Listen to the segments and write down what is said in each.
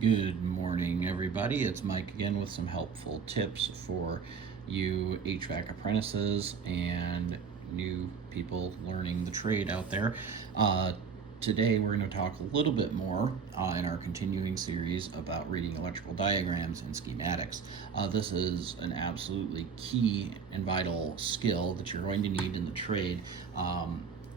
Good morning, everybody. It's Mike again with some helpful tips for you HVAC apprentices and new people learning the trade out there. Today, we're going to talk a little bit more in our continuing series about reading electrical diagrams and schematics. This is an absolutely key and vital skill that you're going to need in the trade,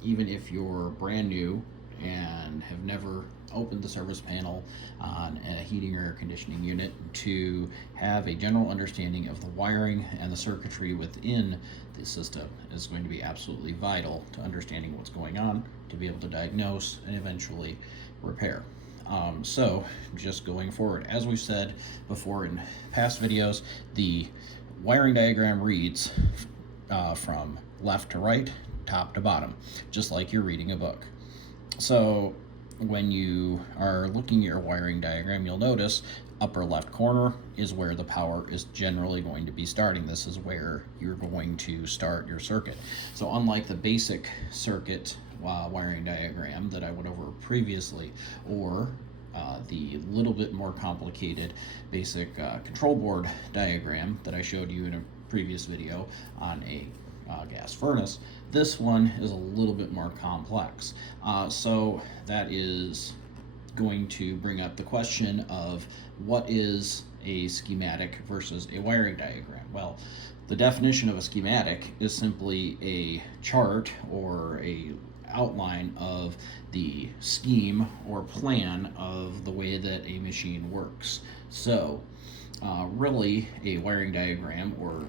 even if you're brand new and have never opened the service panel on a heating or air conditioning unit. To have a general understanding of the wiring and the circuitry within the system is going to be absolutely vital to understanding what's going on, to be able to diagnose and eventually repair. So just going forward, as we've said before in past videos, the wiring diagram reads from left to right, top to bottom, just like you're reading a book. So when you are looking at your wiring diagram, you'll notice upper left corner is where the power is generally going to be starting. This is where you're going to start your circuit. So unlike the basic circuit wiring diagram that I went over previously, or the little bit more complicated basic control board diagram that I showed you in a previous video on a gas furnace, this one is a little bit more complex. So that is going to bring up the question of what is a schematic versus a wiring diagram. Well, the definition of a schematic is simply a chart or a outline of the scheme or plan of the way that a machine works. So really a wiring diagram or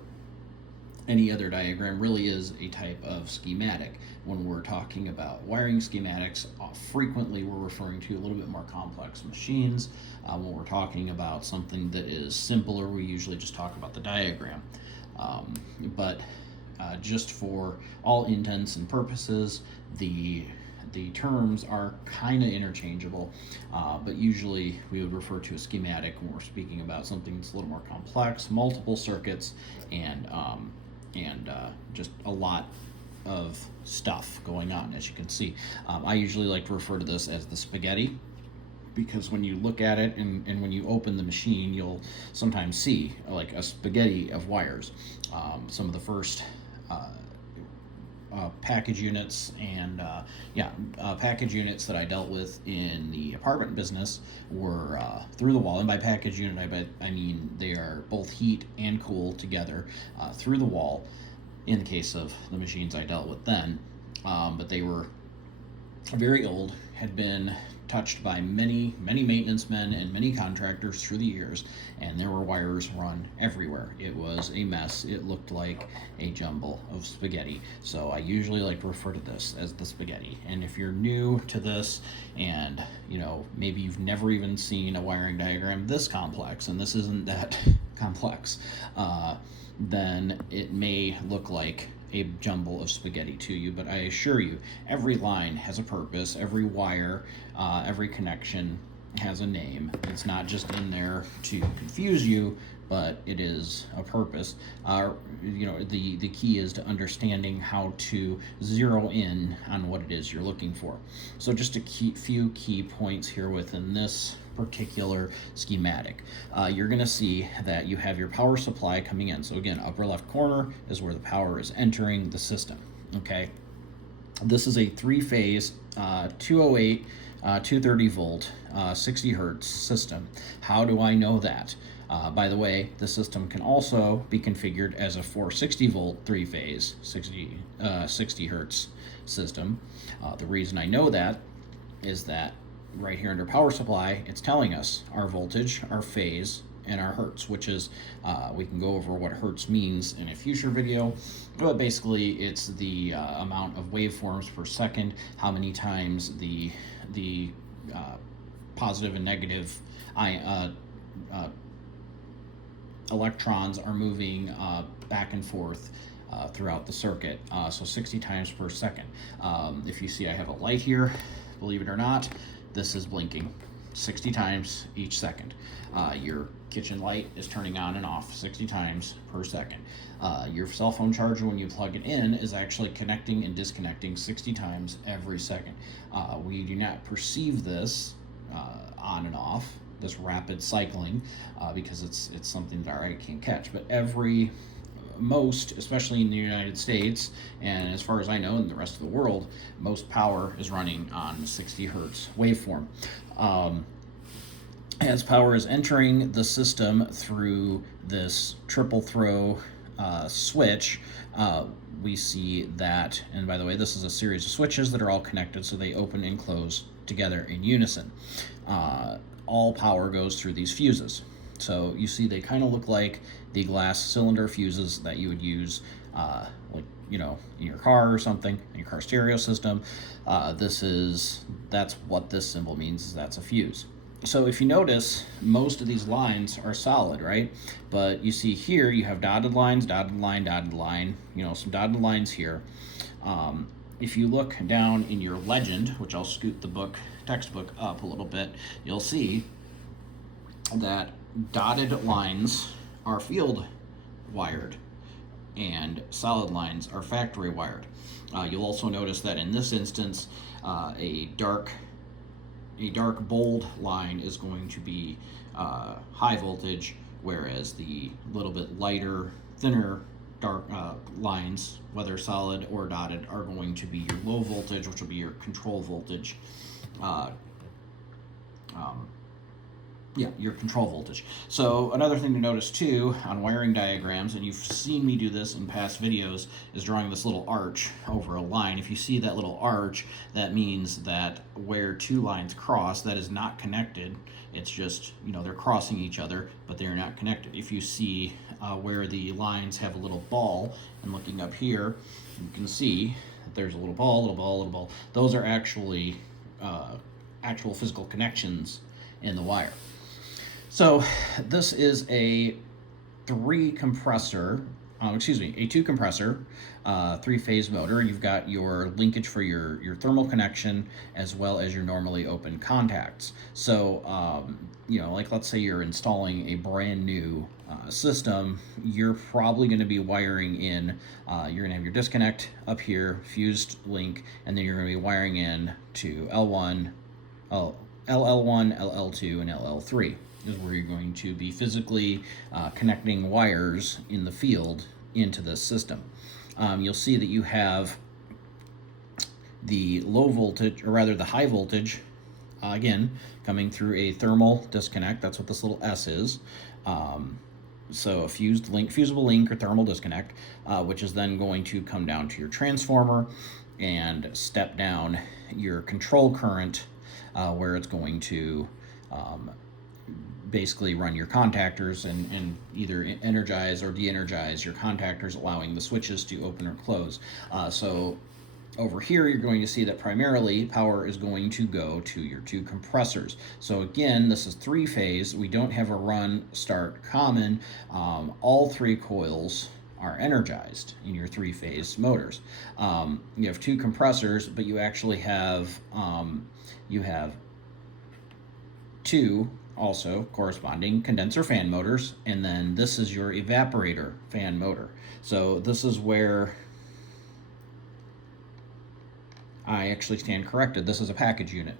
any other diagram really is a type of schematic. When we're talking about wiring schematics, frequently we're referring to a little bit more complex machines. When we're talking about something that is simpler, we usually just talk about the diagram. But just for all intents and purposes, the terms are kind of interchangeable, but usually we would refer to a schematic when we're speaking about something that's a little more complex, multiple circuits, and just a lot of stuff going on, as you can see. I usually like to refer to this as the spaghetti, because when you look at it and when you open the machine, you'll sometimes see like a spaghetti of wires. Some of the first package units and package units that I dealt with in the apartment business were through the wall. And by package unit, I mean they are both heat and cool together through the wall in the case of the machines I dealt with then. But they were very old, had been touched by many maintenance men and many contractors through the years, and there were wires run everywhere. It was a mess. It looked like a jumble of spaghetti. So I usually like to refer to this as the spaghetti. And if you're new to this and maybe you've never even seen a wiring diagram this complex, and this isn't that complex, then it may look like a jumble of spaghetti to you, but I assure you, every line has a purpose, every wire, every connection has a name. It's not just in there to confuse you, but it is a purpose. The key is to understanding how to zero in on what it is you're looking for. So just a few key points here within this particular schematic. You're going to see that you have your power supply coming in. So again, upper left corner is where the power is entering the system. Okay, this is a three-phase 208 230 volt 60 hertz system. How do I know that? By the way, the system can also be configured as a 460 volt three-phase 60 hertz system. The reason I know that is that right here under power supply, it's telling us our voltage, our phase, and our hertz, which is, we can go over what hertz means in a future video, but basically it's the amount of waveforms per second, how many times the positive and negative electrons are moving back and forth throughout the circuit, so 60 times per second. If you see I have a light here, believe it or not, this is blinking 60 times each second. Your kitchen light is turning on and off 60 times per second. Your cell phone charger, when you plug it in, is actually connecting and disconnecting 60 times every second. We do not perceive this on and off. this rapid cycling because it's something that our eye can't catch. But most, especially in the United States, and as far as I know in the rest of the world, most power is running on 60 hertz waveform. As power is entering the system through this triple throw switch, we see that, and by the way, this is a series of switches that are all connected, so they open and close together in unison. All power goes through these fuses. So you see they kind of look like the glass cylinder fuses that you would use like, you know, in your car or something, in your car stereo system. That's what this symbol means, is that's a fuse. So if you notice, most of these lines are solid, right? But you see here, you have dotted lines, dotted line, you know, some dotted lines here. If you look down in your legend, which I'll scoot the textbook up a little bit, you'll see that dotted lines are field wired and solid lines are factory wired. You'll also notice that in this instance, a dark bold line is going to be high voltage, whereas the little bit lighter, thinner, dark lines, whether solid or dotted, are going to be your low voltage, which will be your control voltage. Your control voltage. So another thing to notice too on wiring diagrams, and you've seen me do this in past videos, is drawing this little arch over a line. If you see that little arch, that means that where two lines cross, that is not connected. It's just, you know, they're crossing each other, but they're not connected. If you see where the lines have a little ball, and looking up here, you can see that there's a little ball, little ball, little ball. Those are actually actual physical connections in the wire. So this is a two compressor, 3-phase motor. You've got your linkage for your thermal connection as well as your normally open contacts. So, you know, like let's say you're installing a brand new system, you're probably going to be wiring in, you're going to have your disconnect up here, fused link, and then you're going to be wiring in to LL1, LL2, and LL3. Is where you're going to be physically connecting wires in the field into this system. You'll see that you have the low voltage, or rather the high voltage, again, coming through a thermal disconnect. That's what this little S is. So a fusible link or thermal disconnect, which is then going to come down to your transformer and step down your control current, where it's going to basically run your contactors and either energize or de-energize your contactors, allowing the switches to open or close. So over here, you're going to see that primarily power is going to go to your two compressors. So again, this is 3-phase. We don't have a run, start, common. All 3 coils are energized in your 3-phase motors. You have 2 compressors, but you actually have 2 also corresponding condenser fan motors, and then this is your evaporator fan motor. So this is where I actually stand corrected. This is a package unit.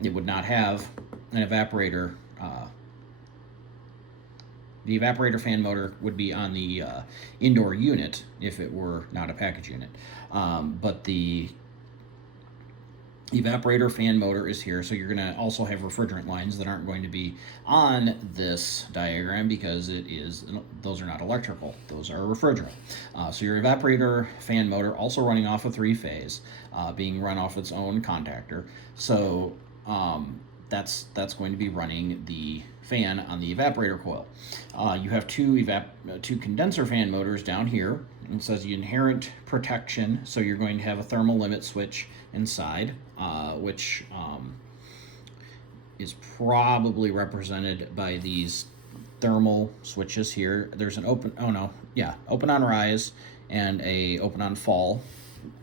It would not have an evaporator. The evaporator fan motor would be on the indoor unit if it were not a package unit. But the evaporator fan motor is here, so you're going to also have refrigerant lines that aren't going to be on this diagram because those are not electrical, those are refrigerant. So your evaporator fan motor also running off a 3-phase, being run off its own contactor. So that's going to be running the fan on the evaporator coil. You have two condenser fan motors down here. It says the inherent protection, so you're going to have a thermal limit switch inside, which is probably represented by these thermal switches here. There's an open on rise and a open on fall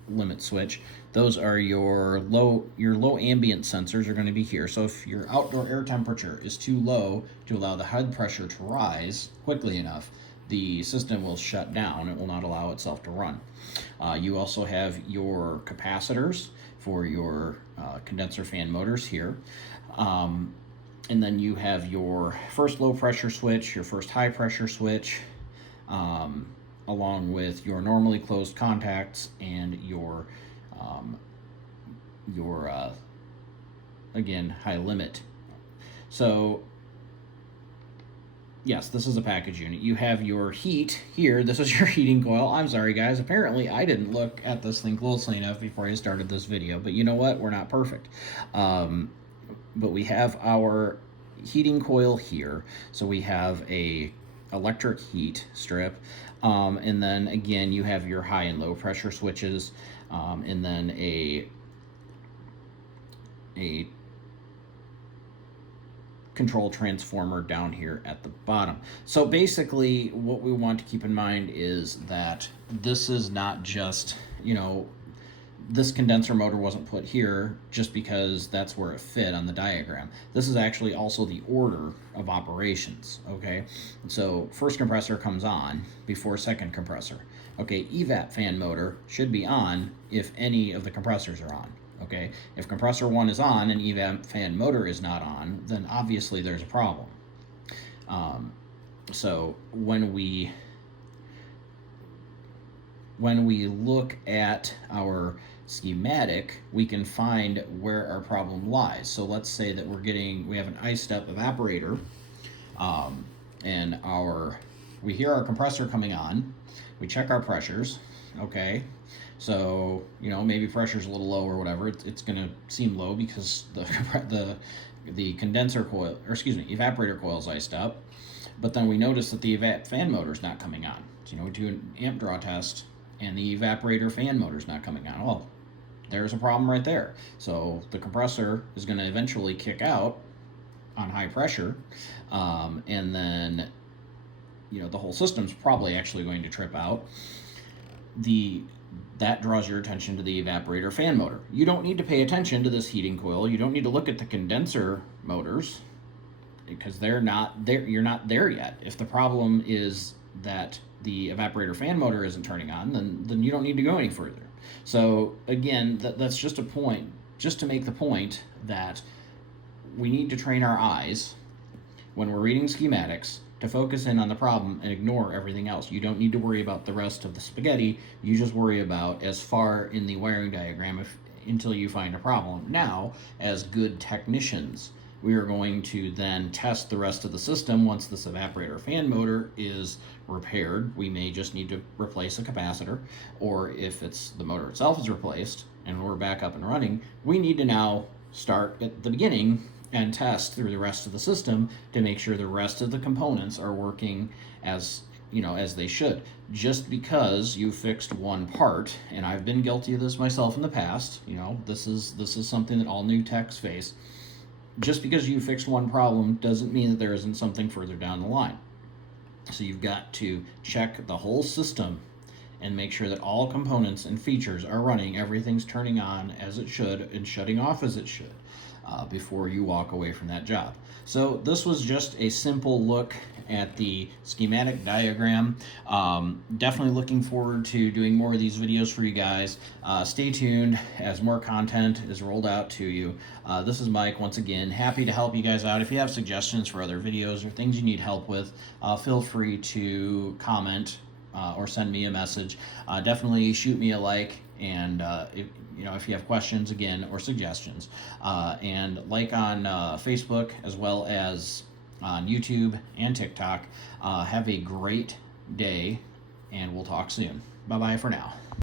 limit switch. Those are your low ambient sensors are going to be here. So if your outdoor air temperature is too low to allow the head pressure to rise quickly enough, the system will shut down. It will not allow itself to run. You also have your capacitors for your condenser fan motors here. and then you have your first low pressure switch, your first high pressure switch, along with your normally closed contacts and um, your again, high limit. So yes, this is a package unit. You have your heat here. This is your heating coil. I'm sorry, guys. Apparently, I didn't look at this thing closely enough before I started this video. But you know what? We're not perfect. But we have our heating coil here. So we have a electric heat strip. And then, again, you have your high and low pressure switches. And then a control transformer down here at the bottom. So basically what we want to keep in mind is that this is not just, this condenser motor wasn't put here just because that's where it fit on the diagram. This is actually also the order of operations, okay? So first compressor comes on before second compressor. Okay, evap fan motor should be on if any of the compressors are on. Okay, if compressor 1 is on and evap fan motor is not on, then obviously there's a problem. So when we look at our schematic, we can find where our problem lies. So let's say that we have an I-step evaporator, and we hear our compressor coming on, we check our pressures, okay? So, maybe pressure's a little low or whatever. It's going to seem low because the condenser coil, or excuse me, evaporator coil is iced up. But then we notice that the evap fan motor is not coming on. So, we do an amp draw test, and the evaporator fan motor is not coming on. Well, there's a problem right there. So the compressor is going to eventually kick out on high pressure, and then, the whole system's probably actually going to trip out. That draws your attention to the evaporator fan motor. You don't need to pay attention to this heating coil. You don't need to look at the condenser motors because they're not there. You're not there yet. If the problem is that the evaporator fan motor isn't turning on, then you don't need to go any further. So again, that's just a point, just to make the point that we need to train our eyes when we're reading schematics to focus in on the problem and ignore everything else. You don't need to worry about the rest of the spaghetti. You just worry about as far in the wiring diagram until you find a problem. Now, as good technicians, we are going to then test the rest of the system. Once this evaporator fan motor is repaired, we may just need to replace a capacitor, or if it's the motor itself is replaced and we're back up and running, we need to now start at the beginning and test through the rest of the system to make sure the rest of the components are working as they should. Just because you fixed one part, and I've been guilty of this myself in the past, this is something that all new techs face. Just because you fixed one problem doesn't mean that there isn't something further down the line. So you've got to check the whole system and make sure that all components and features are running, everything's turning on as it should and shutting off as it should, before you walk away from that job. So this was just a simple look at the schematic diagram. Definitely looking forward to doing more of these videos for you guys. Stay tuned as more content is rolled out to you. This is Mike once again, happy to help you guys out. If you have suggestions for other videos or things you need help with, feel free to comment or send me a message. Definitely shoot me a like, and if you have questions again or suggestions, and like on Facebook as well as on YouTube and TikTok. Have a great day, and we'll talk soon. Bye bye for now.